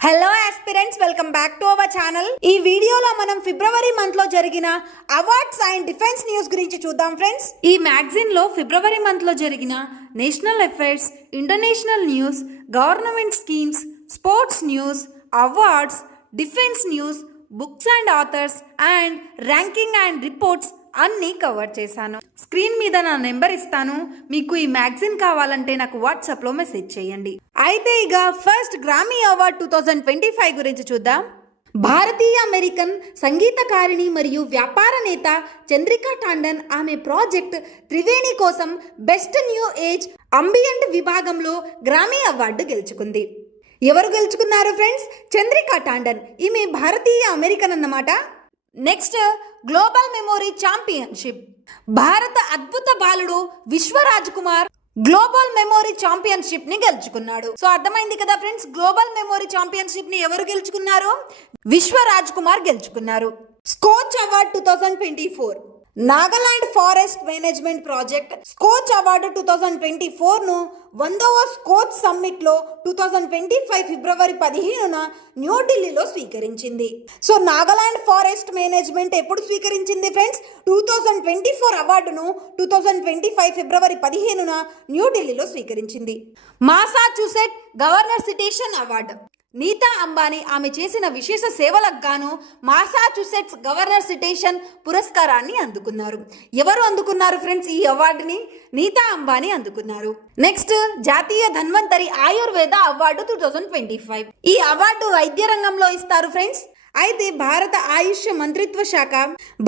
Hello aspirants, welcome back to our channel. ఈ వీడియోలో మనం ఫిబ్రవరి మంత్ లో జరిగిన అవార్డ్స్ అండ్ డిఫెన్స్ న్యూస్ గురించి చూద్దాం ఫ్రెండ్స్. ఈ మ్యాగజైన్ లో ఫిబ్రవరి మంత్ లో జరిగిన national affairs, international news, government schemes, sports news, awards, defence news, books and authors and ranking and reports అన్నీ కవర్ చేశాను. స్క్రీన్ మీద నా నెంబర్ ఇస్తాను. మీకు ఈ మ్యాగజైన్ కావాలంటే నాకు వాట్సాప్లో మెసేజ్ చేయండి. అయితే ఇక ఫస్ట్ గ్రామీ అవార్డ్ 2025 గురించి చూద్దాం. భారతీయ అమెరికన్ సంగీతకారిణి మరియు వ్యాపార నేత చంద్రికా టాండన్ ఆమె ప్రాజెక్ట్ త్రివేణి కోసం బెస్ట్ న్యూ ఏజ్ అంబియంట్ విభాగంలో గ్రామీ అవార్డు గెలుచుకుంది. ఎవరు గెలుచుకున్నారు ఫ్రెండ్స్? చంద్రికా టాండన్. ఈమె భారతీయ అమెరికన్ అన్నమాట. Next global memory championship. భారత అద్భుత బాలుడు Vishvaraj Kumar global memory championship ని గెలుచుకున్నాడు. సో అర్థమైంది కదా ఫ్రెండ్స్, గ్లోబల్ మెమొరీ ఛాంపియన్షిప్ ని ఎవరు గెలుచుకున్నారు? విశ్వరాజ్ కుమార్ గెలుచుకున్నారు. Skoch award 2024. Nagaland forest management project Skoch award 2024 ను 100వ స్కోచ్ సమ్మిట్ లో 2025 ఫిబ్రవరి 15న న్యూఢిల్లీలో స్వీకరించింది. సో నాగాలాండ్ ఫారెస్ట్ మేనేజ్మెంట్ ఎప్పుడు స్వీకరించింది ఫ్రెండ్స్? 2024 అవార్డును 2025 ఫిబ్రవరి 15న న్యూఢిల్లీలో స్వీకరించింది. Massachusetts governor citation award. Nita Ambani ఆమె చేసిన విశేష సేవలకు గాను మాసాచుసెట్స్ గవర్నర్ సిటేషన్ పురస్కారాన్ని అందుకున్నారు. ఎవరు అందుకున్నారు ఫ్రెండ్స్ ఈ అవార్డుని? నీతా అంబానీ అందుకున్నారు. నెక్స్ట్ జాతీయ ధన్వంతరి ఆయుర్వేద అవార్డు 2025. ఈ అవార్డు వైద్య రంగంలో ఇస్తారు ఫ్రెండ్స్. అయితే భారత ఆయుష్ మంత్రిత్వ శాఖ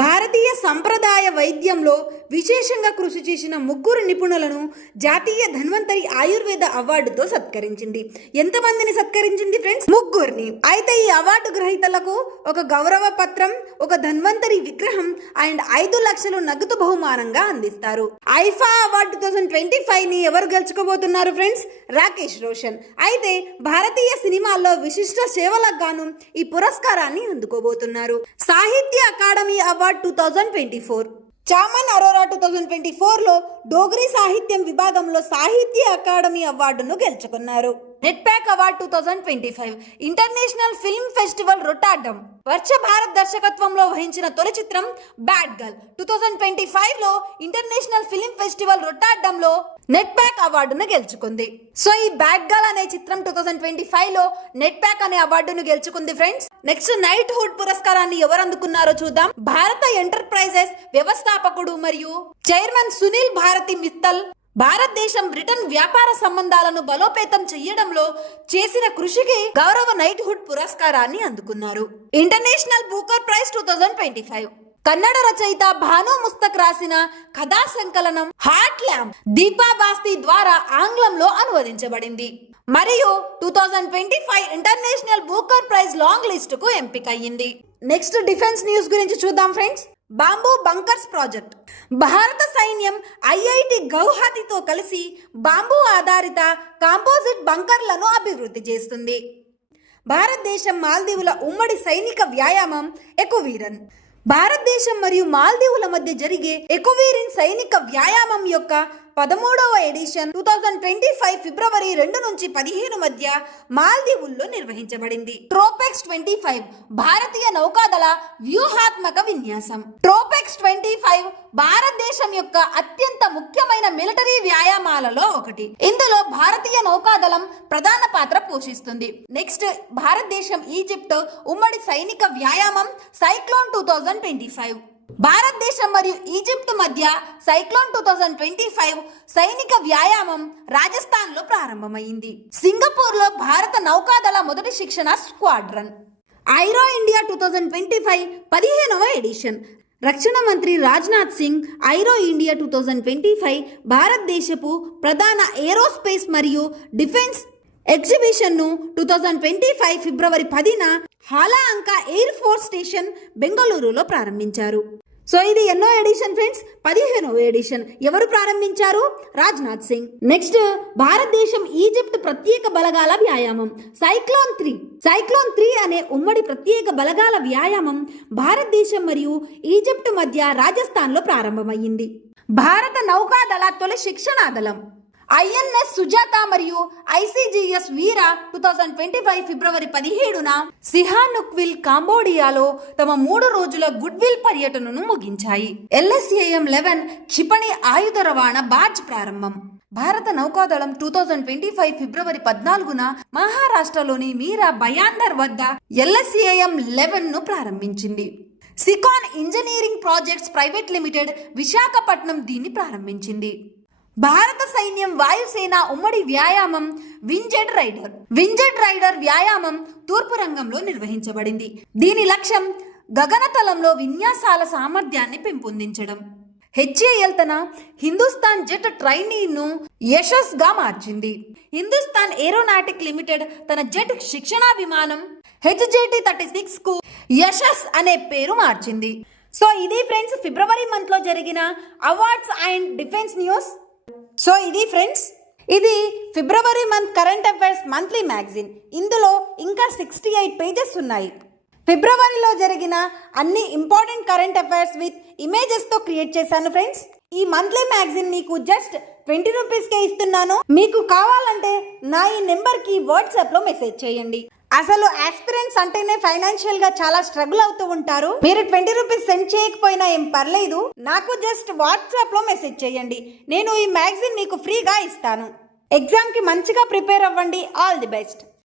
భారతీయ సంప్రదాయ వైద్యంలో విశేషంగా కృషి చేసిన 3 నిపుణులను జాతీయ ధన్వంతరి ఆయుర్వేద అవార్డుతో సత్కరించింది. ఎంతమందిని సత్కరించింది ఫ్రెండ్స్? 3ని. అయితే ఈ అవార్డు గ్రహీతలకు ఒక గౌరవ పత్రం, ఒక ధన్వంతరి విగ్రహం అండ్ 5 లక్షలు నగదు బహుమానంగా అందిస్తారు. ఐఫా అవార్డు 2025 ని ఎవరు గెలుచుకోబోతున్నారు ఫ్రెండ్స్? రాకేష్ రోషన్. అయితే భారతీయ సినిమాల్లో విశిష్ట సేవలకు గాను ఈ పురస్కారాన్ని అందుకోబోతున్నారు. సాహిత్య అకాడమీ అవార్డ్ 2024. చామన్ అరోరా 2024 లో డోగ్రీ సాహిత్యం విభాగంలో సాహిత్య అకాడమీ అవార్డును గెలుచుకున్నారు. NETPAC award 2025. International film festival Rotterdam Varsha Bharat దర్శకత్వంలో వహించిన తొలి చిత్రం బ్యాడ్ గర్ల్ 2025 లో ఇంటర్నేషనల్ ఫిల్మ్ ఫెస్టివల్ రొటార్డమ్ లో నెట్ ప్యాక్ అవార్డును గెలుచుకుంది. సో ఈ బ్యాడ్ గర్ల్ అనే చిత్రం 2025 లో నెట్ ప్యాక్ అనే అవార్డును గెలుచుకుంది ఫ్రెండ్స్. నెక్స్ట్ నైట్ హుడ్ పురస్కారాన్ని ఎవరు అందుకున్నారో చూద్దాం. భారత ఎంటర్ప్రైజెస్ వ్యవస్థాపకుడు మరియు చైర్మన్ సునీల్ భారతి మిత్తల్ భారతదేశం బ్రిటన్ వ్యాపార సంబంధాలను బలోపేతం చేయడంలో చేసిన కృషికి గౌరవ నైట్ హుడ్ పురస్కారాన్ని అందుకున్నారు. International Booker praise 2025. కన్నడ రచయిత భాను ముస్తక్ రాసిన కథా సంకలనం హార్ట్ ల్యాంప్ దీపా బాస్తి ద్వారా ఆంగ్లంలో అనువదించబడింది మరియు 2025 international Booker prize long list కు ఎంపికయ్యింది. నెక్స్ట్ డిఫెన్స్ న్యూస్ గురించి చూద్దాం ఫ్రెండ్స్. Bamboo bunkers project. భారత సైన్యం ఐఐటి గౌహతితో కలిసి బాంబూ ఆధారిత కాంపోజిట్ బంకర్లను అభివృద్ధి చేస్తుంది. భారతదేశం మాల్దీవుల ఉమ్మడి సైనిక వ్యాయామం ఎకోవీరన్. భారతదేశం మరియు మాల్దీవుల మధ్య జరిగే ఎకోవీరిన్ సైనిక వ్యాయామం యొక్క 13వ ఎడిషన్ 2025 ఫిబ్రవరి 2 నుంచి 15 మధ్య మాల్దీవుల్లో నిర్వహించబడింది. ట్రోపెక్స్ 25 భారతీయ నౌకాదళ వ్యూహాత్మక విన్యాసం. ట్రోపెక్స్ 25 భారతదేశం యొక్క అత్యంత ముఖ్యమైన మిలిటరీ వ్యాయామాలలో ఒకటి. ఇందులో భారతీయ నౌకాదళం ప్రధాన పాత్ర పోషిస్తుంది. నెక్స్ట్ భారతదేశం ఈజిప్ట్ ఉమ్మడి సైనిక వ్యాయామం సైక్లోన్ 2025. భారతదేశం మరియు ఈజిప్ట్ మధ్య సైక్లోన్ 2025 సైనిక వ్యాయామం రాజస్థాన్ లో ప్రారంభమైంది. సింగపూర్ లో భారత నౌకాదళ మొదటి శిక్షణ స్క్వాడ్రన్. ఐరో ఇండియా 2025 15వ ఎడిషన్. రక్షణ మంత్రి రాజ్నాథ్ సింగ్ ఐరో ఇండియా 2025 భారతదేశపు ప్రధాన ఏరోస్పేస్ మరియు డిఫెన్స్ ఎగ్జిబిషన్ ను 2025 ఫిబ్రవరి 10న హాలా అంకా ఎయిర్ ఫోర్స్ స్టేషన్ బెంగళూరులో ప్రారంభించారు. సో ఇది ఎన్నో ఎడిషన్ ఫ్రెండ్స్? 15వ ఎడిషన్. ఎవరు ప్రారంభించారు? రాజ్నాథ్ సింగ్. నెక్స్ట్ భారతదేశం ఈజిప్ట్ ప్రత్యేక బలగాల వ్యాయామం సైక్లోన్ 3. సైక్లోన్ 3 అనే ఉమ్మడి ప్రత్యేక బలగాల వ్యాయామం భారతదేశం మరియు ఈజిప్ట్ మధ్య రాజస్థాన్ లో ప్రారంభమైంది. భారత నౌకాదళ తొలి శిక్షణా దళం ఐఎన్ఎస్ సుజాత మరియు ఐసిజిఎస్ వీర 2025 ఫిబ్రవరి 17న సిహానుక్విల్ కాంబోడియాలో తమ 3 రోజుల గుడ్విల్ పర్యటనను ముగించాయి. LSAM-11 క్షిపణి ఆయుధ రవాణా బార్జ్ ప్రారంభం. భారత నౌకాదళం 2025 ఫిబ్రవరి 14న మహారాష్ట్రలోని మీరా బయాందర్ వద్ద LSAM-11 ను ప్రారంభించింది. Secon engineering projects private limited Visakhapatnam దీన్ని ప్రారంభించింది. భారత సైన్యం వాయుసేన ఉమ్మడి వ్యాయామం వింజెడ్ రైడర్ వ్యాయామం తూర్పు రంగంలో నిర్వహించబడింది. దీని లక్ష్యం గగనతలంలో విన్యాసాల సామర్థ్యాన్ని పెంపొందించడం. HAL తన హిందుస్థాన్ జెట్ ట్రైనీను యశస్గా మార్చింది. హిందుస్థాన్ ఏరోనాటిక్ లిమిటెడ్ తన జెట్ శిక్షణా విమానం HJT-36 కు యశస్ అనే పేరు మార్చింది. సో ఇది ఫ్రెండ్స్ ఫిబ్రవరి మంత్ లో జరిగిన awards and defence news. So ఇది ఫ్రెండ్స్, ఇది ఫిబ్రవరి month current affairs monthly magazine. ఇందులో ఇంకా 68 పేజెస్ ఉన్నాయి. ఫిబ్రవరిలో జరిగిన అన్ని ఇంపార్టెంట్ కరెంట్ అఫైర్స్ విత్ ఇమేజెస్తో క్రియేట్ చేశాను ఫ్రెండ్స్. ఈ మంత్లీ మ్యాగజైన్ మీకు జస్ట్ 20 రూపీస్కే ఇస్తున్నాను. మీకు కావాలంటే నా ఈ నెంబర్కి వాట్సాప్లో మెసేజ్ చేయండి. అసలు ఆస్పిరెంట్స్ అంటేనే ఫైనాన్షియల్ గా చాలా స్ట్రగుల్ అవుతూ ఉంటారు. మీరు 20 రూపీస్ సెండ్ చేయకపోయినా ఏం పర్లేదు, నాకు జస్ట్ వాట్సాప్ లో మెసేజ్ చేయండి. నేను ఈ మ్యాగజైన్ మీకు ఫ్రీగా ఇస్తాను. ఎగ్జామ్ కి మంచిగా ప్రిపేర్ అవ్వండి. All the best.